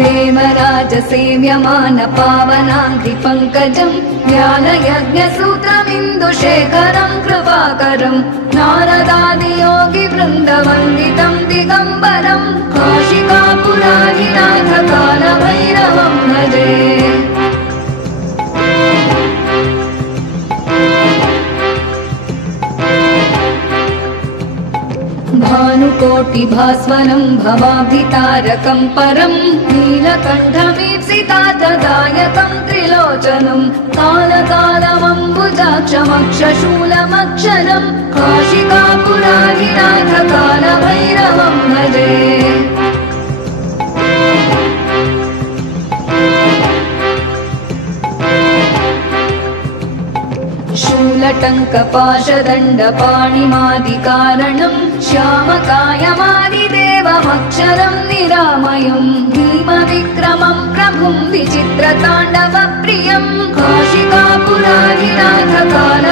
देवराज सेव्यमान पावनाङ्घ्रि पङ्कजम् ज्ञानयज्ञसूत्रमिन्दुशेखरम् कृपाकरम् नारदादियोगि वृन्दवन्दितम् दिगम्बरम् काशिकापुराधिनाथ कालभैरवम् भजे। भानुकोटिभास्वरम् भवाब्धितारकम् परम् नीलकण्ठमीप्सितार्थदायकम् त्रिलोचनम् कालकालमम्बुजाक्षमक्षशूलमक्षरम् काशिकापुराधिनाथ कालभैरवम् भजे। शूलटङ्कपाशदण्डपाणिमादिकारणम् श्यामकायमादिदेवमक्षरम् निरामयम् भीमविक्रमम् प्रभुम् विचित्रताण्डवप्रियम् काशिकापुराधिनाथ काल